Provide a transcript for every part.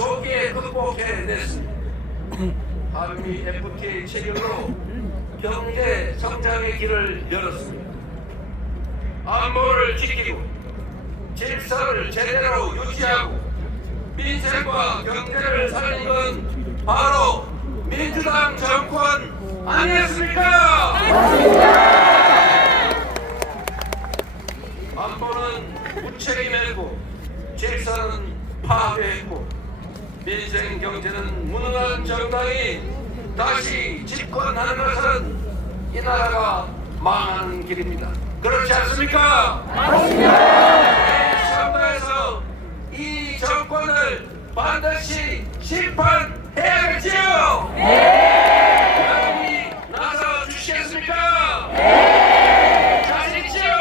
조기에 극복해냈습니다. 한미 FTA 체결로 경제 성장의 길을 열었습니다. 안보를 지키고 질서를 제대로 유지하고 민생과 경제를 살린 건 바로 민주당 정권 아니었습니까? 안보는 무책임했고 질서는 파괴했고 민생 경제는 무능한 정당이 다시 집권하는 것은 이 나라가 망하는 길입니다. 그렇지 않습니까? 맞습니다. 선거에서 이 정권을 반드시 심판해야겠지요. 여러분이 나서 주시겠습니까? 자신 있지요?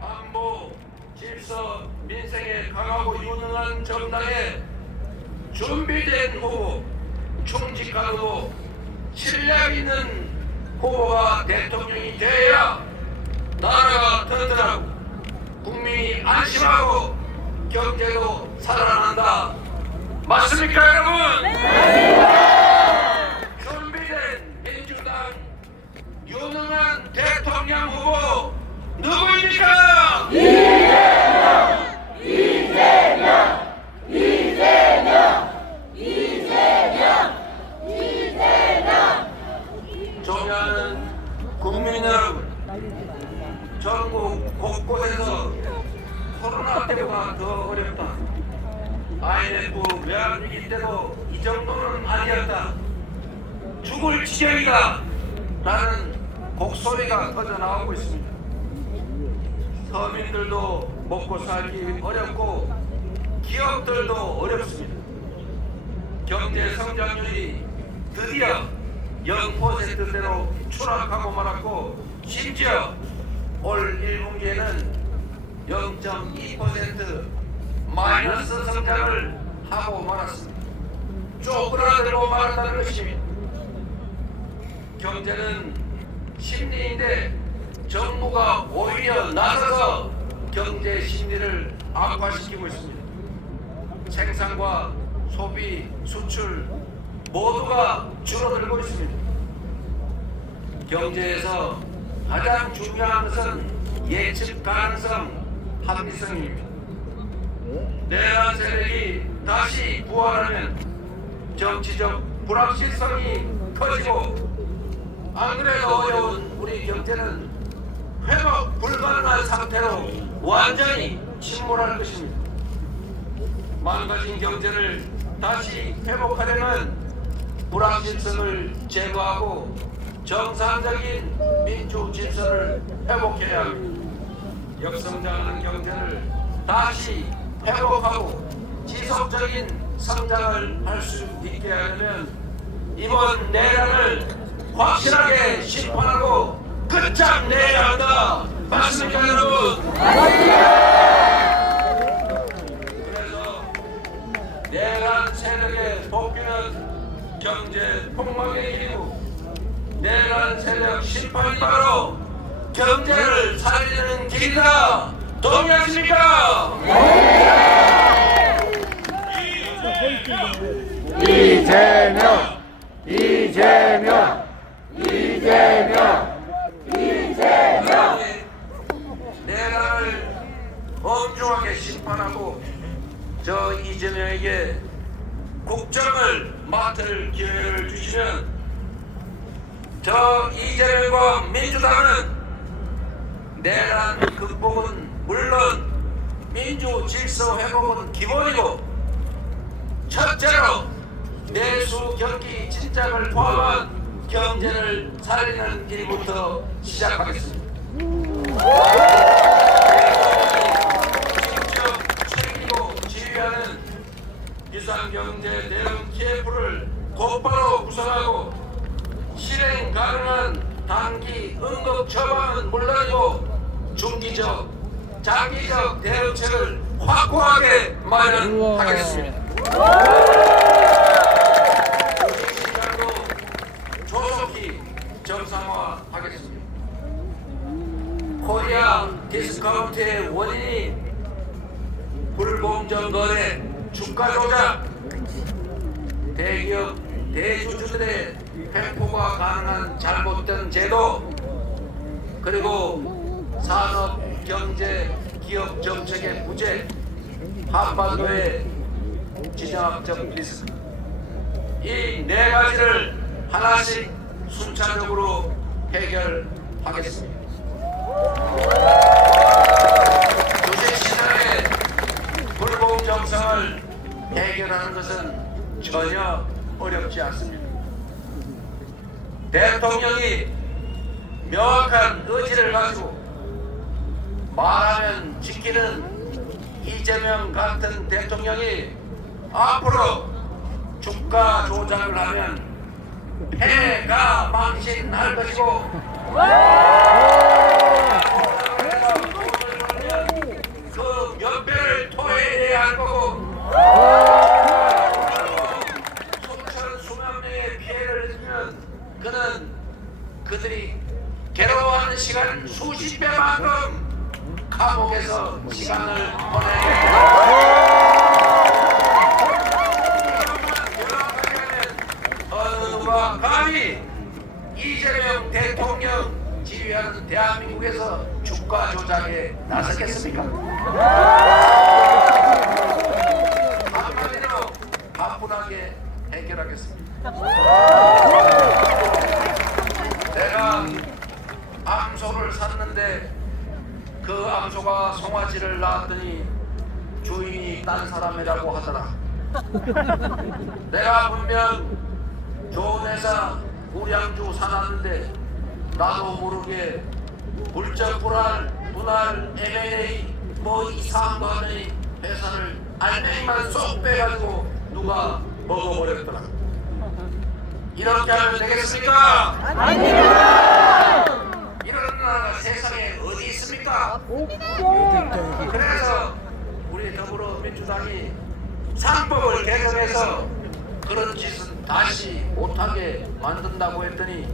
안보, 질서, 민생에 강하고 유능한 정당에 준비된 후보, 충직한 후보, 신뢰 있는 후보가 대통령이 돼야 나라가 튼튼하고 국민이 안심하고 경제도 살아난다. 맞습니까, 여러분? 네. 준비된 민주당 유능한 대통령 후보 누구입니까? 존경하는 국민 여러분, 전국 곳곳에서 코로나 때보다 더 어렵다. IMF 외환위기 때도 이 정도는 아니었다. 죽을 지경이다. 라는 곡소리가 터져나오고 있습니다. 서민들도 먹고 살기 어렵고 기업들도 어렵습니다. 경제 성장률이 드디어 0%대로 추락하고 말았고 심지어 올 1분기에는 0.2% 마이너스 성장을 하고 말았습니다. 쪼그라들고 말았다는 것입니다. 경제는 심리인데 정부가 오히려 나서서 경제 심리를 악화시키고 있습니다. 생산과 소비, 수출 모두가 줄어들고 있습니다. 경제에서 가장 중요한 것은 예측 가능성, 합리성입니다. 내란 세력이 다시 부활하면 정치적 불확실성이 커지고 안 그래도 어려운 우리 경제는 회복 불가능한 상태로 완전히 침몰할 것입니다. 망가진 경제를 다시 회복하려면 불확실성을 제거하고 정상적인 민주 질서를 회복해야 합니다. 역성장하는 경제를 다시 회복하고 지속적인 성장을 할 수 있게 하려면 이번 내란을 확실하게 심판하고 끝장내야 한다. 맞습니까, 여러분? 그래서 내란 세력의 복귀는 경제 폭망의 길이고 내란 세력 심판이 바로 경제를 살리는 길이다. 동의하십니까? 이재명! 이재명! 이재명! 이재명! 내란을 엄중하게 심판하고 저 이재명에게 국정을 맡을 기회를 주시면 저 이재명과 민주당은 내란 극복은 물론 민주 질서 회복은 기본이고 첫째로 내수 경기 진작을 포함한 경제를 살리는 길부터 시작하겠습니다. 직접 책임지고 지휘하는 비상경제 대응 TF를 곧바로 구성하고 실행 가능한 단기 응급 처방은 물론이고 중기적, 장기적 대응책을 확고하게 마련하겠습니다. 시장도 조속히 정상화하겠습니다. 코리아 디스카운트의 원인이 불공정 거래, 주가 조작, 대기업 대주주들의 횡포가 가능한 잘못된 제도, 그리고 산업, 경제, 기업 정책의 부재, 한반도의 지정학적 리스크, 이 네 가지를 하나씩 순차적으로 해결하겠습니다. 주식시장의 불공정성을 해결하는 것은 전혀 어렵지 않습니다. 대통령이 명확한 의지를 가지고 말하면 지키는 이재명 같은 대통령이 앞으로 주가 조작을 하면 패가 망신할 것이고, 그 몇 배를 토해내야 할 거고, 수천 수만 명의 피해를 입으면 그는 그들이 괴로워하는 시간 수십 배만큼 감옥에서 시간을 보내야 어느 누가 감히 이재명 대통령 지휘하는 대한민국에서 주가 조작에 나서겠습니까? 한마디로 가뿐하게 해결하겠습니다. 내가 암소를 샀는데 그 암소가 송아지를 낳았더니 주인이 딴 사람이라고 하더라. 내가 분명 좋은 회사 우량주 사놨는데 나도 모르게 물적 분할 M&A 뭐 이상한 거 하더니 회사를 알맹이만 쏙 빼가지고 누가 먹어버렸더라. 이렇게 하면 되겠습니까? 아닙니다. 이런 나라가 세상에 어디 있습니까? 그래서 우리 더불어민주당이 상법을 개정해서 그런 짓은 다시 못하게 만든다고 했더니,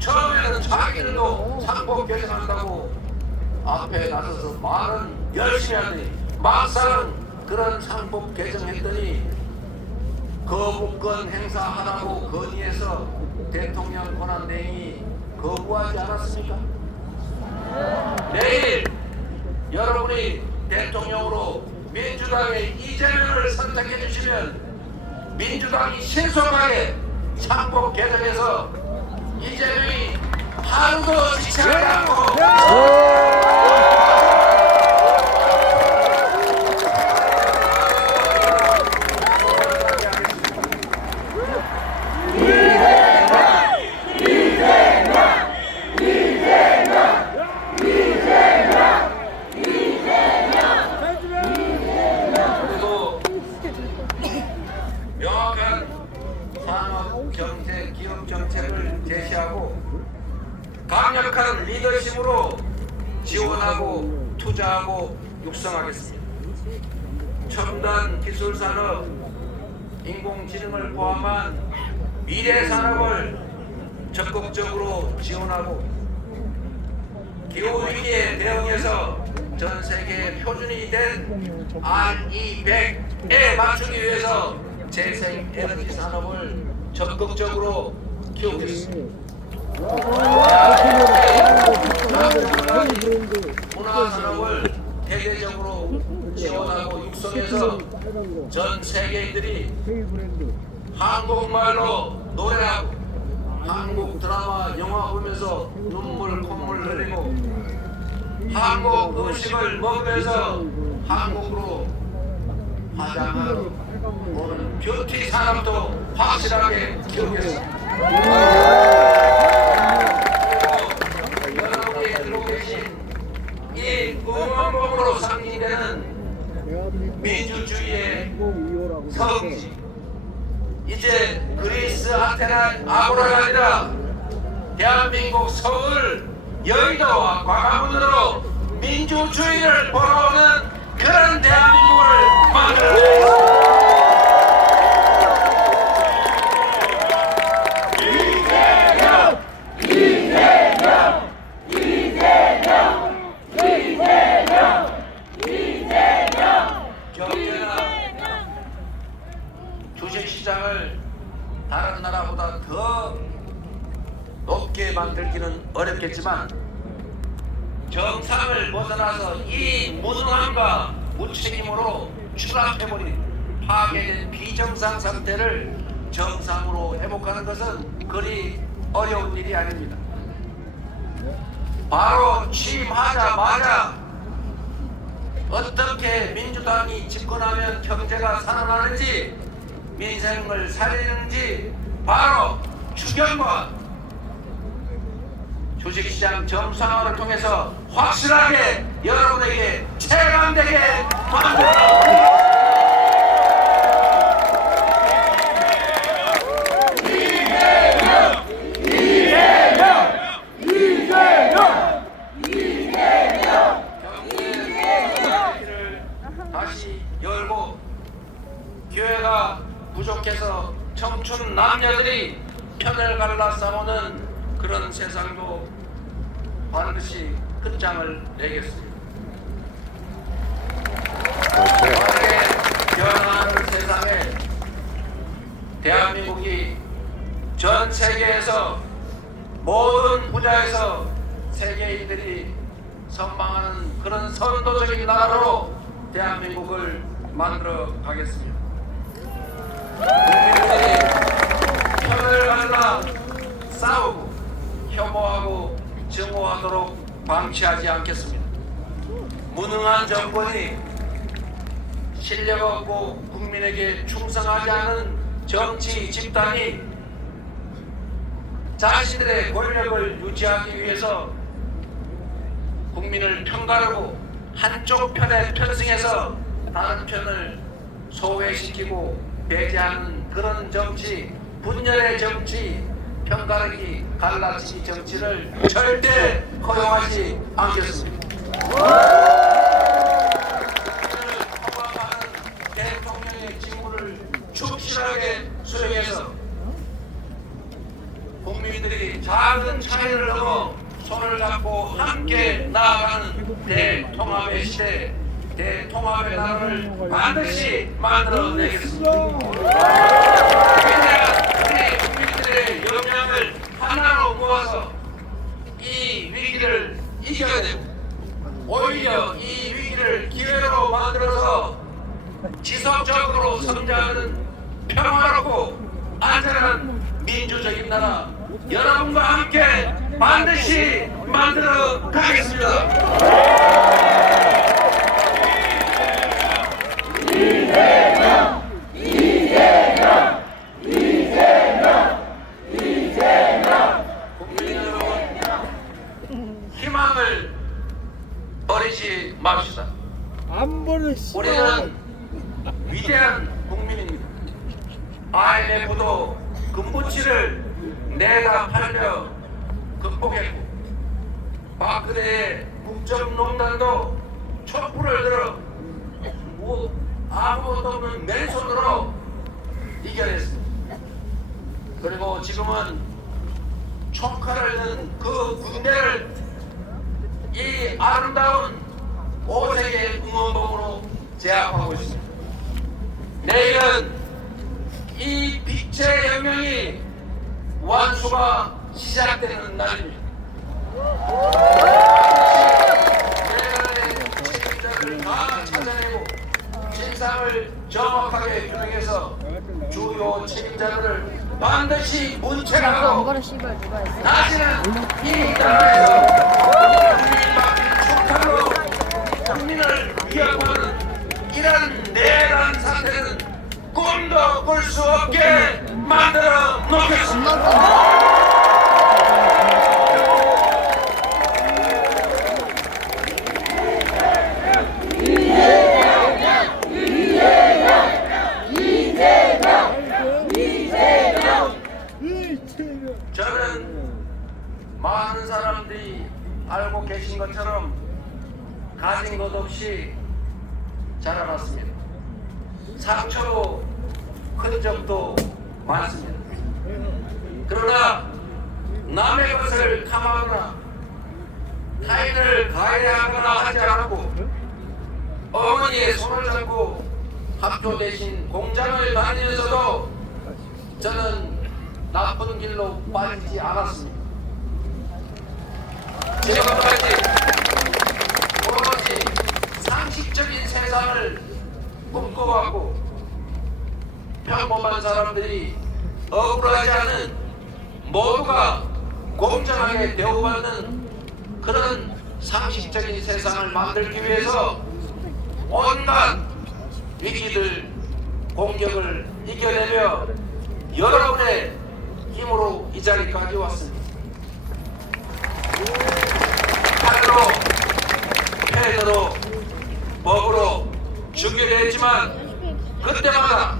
처음에는 자기들도 상법 개정한다고 앞에 나서서 말은 열심히 하더니 막상 그런 상법 개정했더니 거부권 행사하라고 건의해서 대통령 권한대행이 거부하지 않았습니까? 내일 여러분이 대통령으로 민주당의 이재명을 선택해 주시면 민주당이 신속하게 상법 개정해서 이재명이 하루도 지체하지 않고 그리고 명확한 산업, 경제, 기업 정책을 제시하고 강력한 리더십으로 지원하고 투자하고 육성하겠습니다. 첨단 기술 산업, 인공지능을 포함한 미래 산업을 적극적으로 지원하고 기후 위기에 대응해서 전 세계 표준이 된 RE100에 맞추기 위해서 재생 에너지 산업을 적극적으로 키우겠습니다. 문화 산업을 대대적으로 지원하고 육성해서 전 세계인들이 한국말로 노래하고 한국 드라마, 영화 보면서 눈물, 콧물 흘리고 한국 음식을 먹으면서 한국으로 화장하러 오는 뷰티 산업도 확실하게 키우겠습니다. 그리고 여러분이 들고 계신 이 응원봉으로 상징되는 민주주의의 성지, 이제 그리스 아테나 아고라가 아니라 대한민국 서울 여의도와 광화문으로 민주주의를 보러오는 그런 대한민국을 만들어내겠습니다. 주식시장을 다른 나라보다 더 높게 만들기는 어렵겠지만 정상을 벗어나서 이 무능함과 무책임으로 추락해버린 파괴된 비정상 상태를 정상으로 회복하는 것은 그리 어려운 일이 아닙니다. 바로 취임하자마자 어떻게 민주당이 집권하면 경제가 살아나는지 민생을 살리는지 바로 추경과 주식시장 정상화를 통해서 확실하게 여러분에게 체감되게 만들어 다시 열고 기회가 부족해서 청춘 남녀들이 편을 갈라 싸우는 그런 세상도 반드시 끝장을 내겠습니다. 빠르게 변화하는 세상에 대한민국이 전 세계에서 모든 분야에서 세계인들이 선망하는 그런 선도적인 나라로 대한민국을 만들어 가겠습니다. 국민들이 편을 갈라 싸우고 혐오하고 증오하도록 방치하지 않겠습니다. 무능한 정권이 실력 없고 국민에게 충성하지 않은 정치 집단이 자신들의 권력을 유지하기 위해서 국민을 편가르고 한쪽 편에 편승해서 다른 편을 소외시키고 배제하는 그런 정치, 분열의 정치, 편가르기, 갈라치기 정치를 절대 허용하지 않겠습니다. 통합하는 대통령의 직무를 충실하게 수행해서 국민들이 작은 차이를 넘어 손을 잡고 함께 나아가는 대통합의 시대, 대통합의 나라를 반드시 만들어내겠습니다. 우리 국민들의 역량을 하나로 모아서 이 위기를 이겨내고 오히려 이 위기를 기회로 만들어서 지속적으로 성장하는 평화롭고 안전한 민주적인 나라 여러분과 함께 반드시 만들어 가겠습니다. 국민 여러분, 희망을 버리지 맙시다. 우리는 위대한 국민입니다. IMF도 금부치를 내다 팔며 극복했고 박근혜의 국정농단도 촛불을 들어 아무것도 없는 맨손으로 이겨냈습니다. 그리고 지금은 총칼을 든 그 군대를 이 아름다운 5세계 응원봉으로 제압하고 있습니다. 내일은 이 빛의 혁명이 완수가 시작되는 날입니다. 내란의 책임자를 다 찾아내고 진상을 정확하게 규명해서 주요 책임자들을 반드시 문책하고 이거를 씨발 누가 했어? 다시는 이 나라에서 국민 막힌 총칼로 국민을 위협하는 이런 내란 사태는 꿈도 꿀 수 없게 만들어 놓겠습니다. 저는 많은 사람들이 알고 계신 것처럼 가진 것 없이 자라났습니다. 상처도 큰 적도 많습니다. 그러나 남의 것을 탐하거나 타인을 가해하거나 하지 않았고 어머니의 손을 잡고 학교 대신 공장을 다니면서도 저는 나쁜 길로 빠지지 않았습니다. 지금까지 오로지 상식적인 세상을 꿈꿔왔고 평범한 사람들이 억울하지 않은 모두가 공정하게 대우받는 그런 상식적인 세상을 만들기 위해서 온갖 위기들 공격을 이겨내며 여러분의 힘으로 이 자리까지 왔습니다. 칼로, 패드로, 법으로 죽이려 했지만 그때마다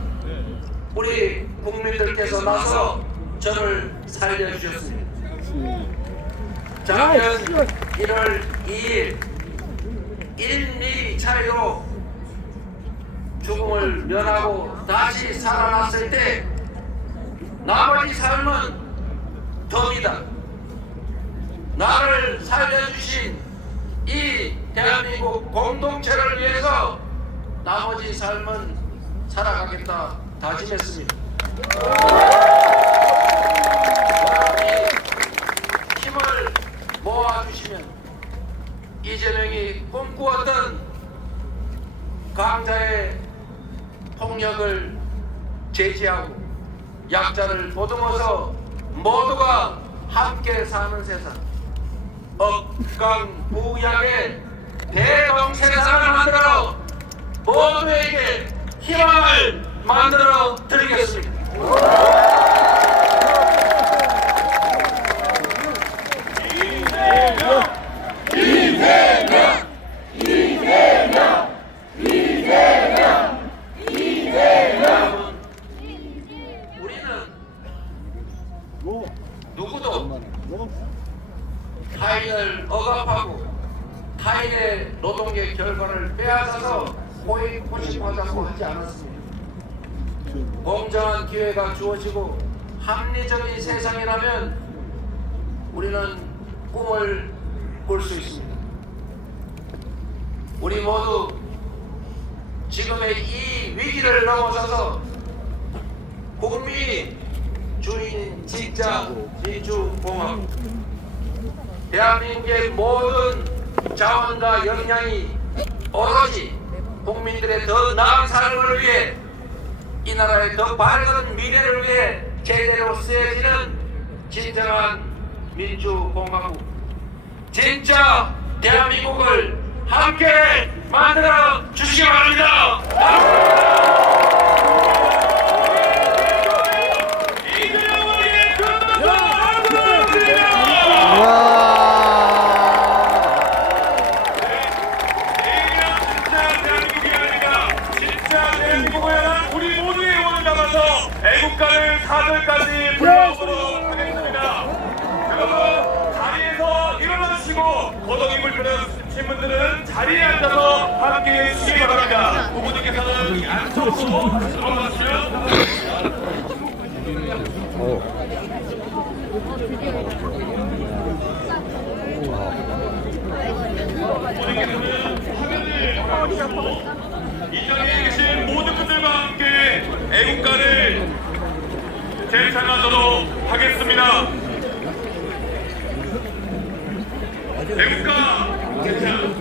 우리 국민들께서 나서 저를 살려주셨습니다. 작년 1월 2일 1mm 차이로 죽음을 면하고 다시 살아났을 때 나머지 삶은 덤이다. 나를 살려주신 이 대한민국 공동체를 위해서 나머지 삶은 살아가겠다 다짐했습니다. 여러분이 힘을 모아주시면 이재명이 꿈꾸었던 강자의 폭력을 제지하고 약자를 보듬어서 모두가 함께 사는 세상, 억강무약의 대동세상을 만들어 모두에게 희망을 만들어 드리겠습니다. 누구도 타인을 억압하고 타인의 노동의 결과를 빼앗아서 포식하자고 하지 않았습니다. 공정한 기회가 주어지고 합리적인 세상이라면 우리는 꿈을 꿀 수 있습니다. 우리 모두 지금의 이 위기를 넘어서서 국민이 주인인 진짜 민주공화국, 대한민국의 모든 자원과 역량이 오로지 국민들의 더 나은 삶을 위해 이 나라의 더 밝은 미래를 위해 제대로 쓰여지는 진정한 민주공화국, 진짜 대한민국을 함께 만들어 주시기 바랍니다. 애국가를 4절까지 불러오도록 하겠습니다. 여러분 자리에서 일어나시고 거동임을 들으신 분들은 자리에 앉아서 함께 해주시기 바랍니다. 부모님께서는 안쪽으로 들어가시면 이 자리에 계신 모든 분들과 함께 애국가를 제창하도록 하겠습니다. 애국가 제창.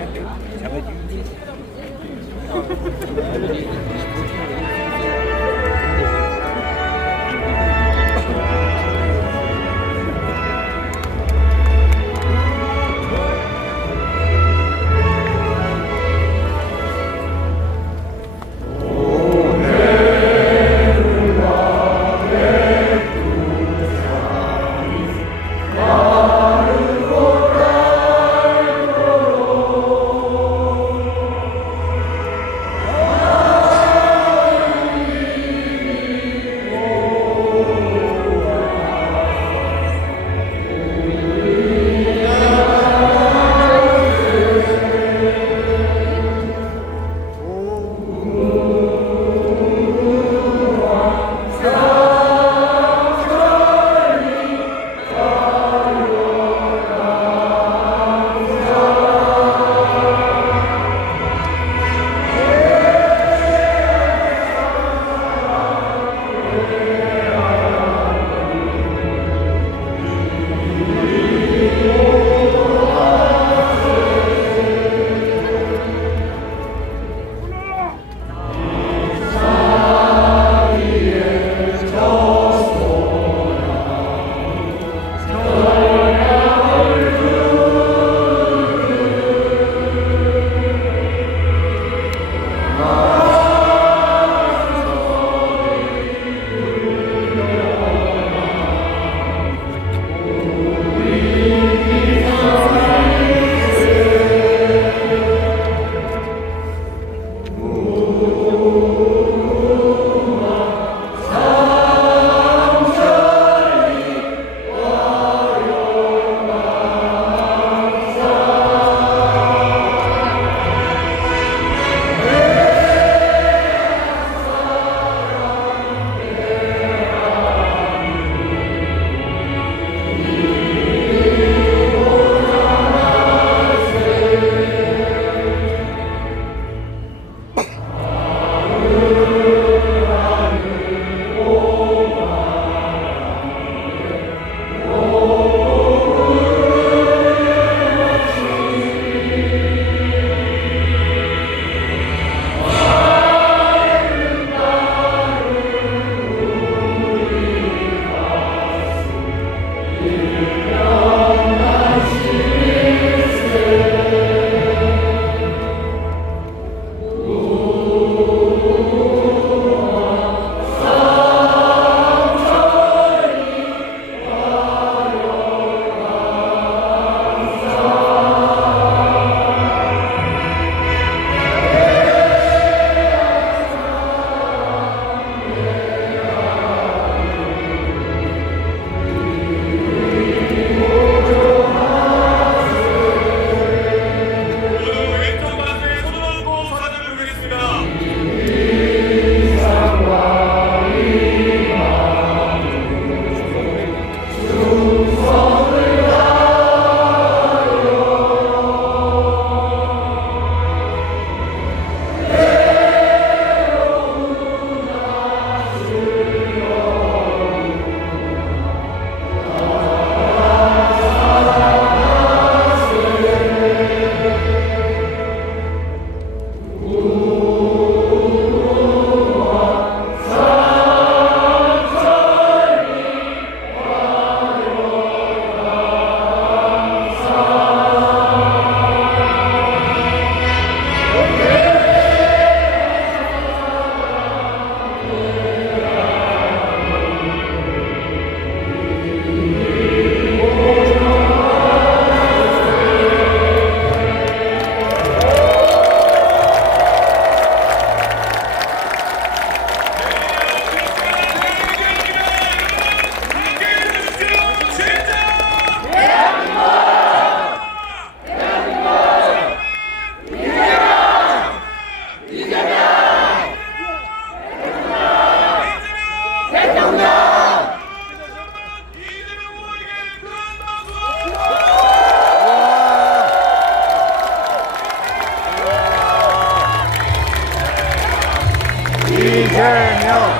이재명,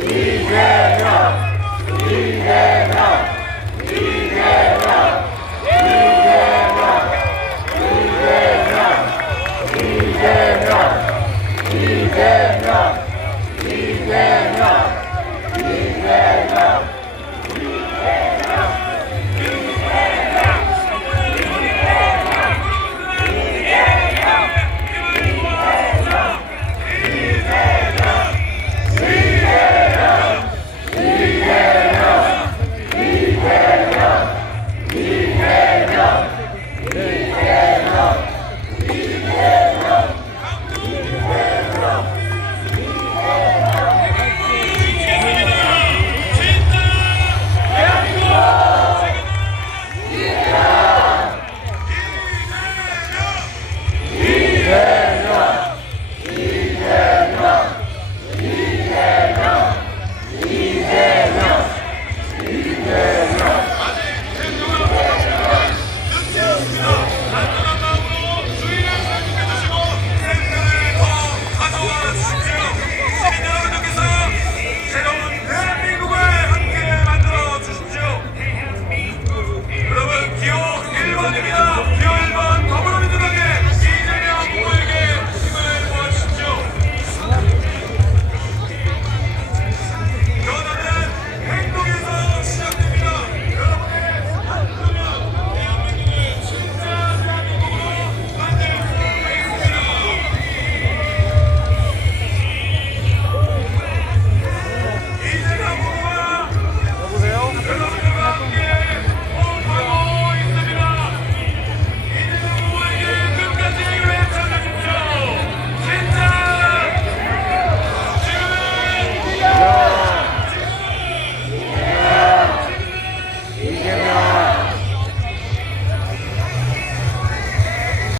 이재명, 이재명.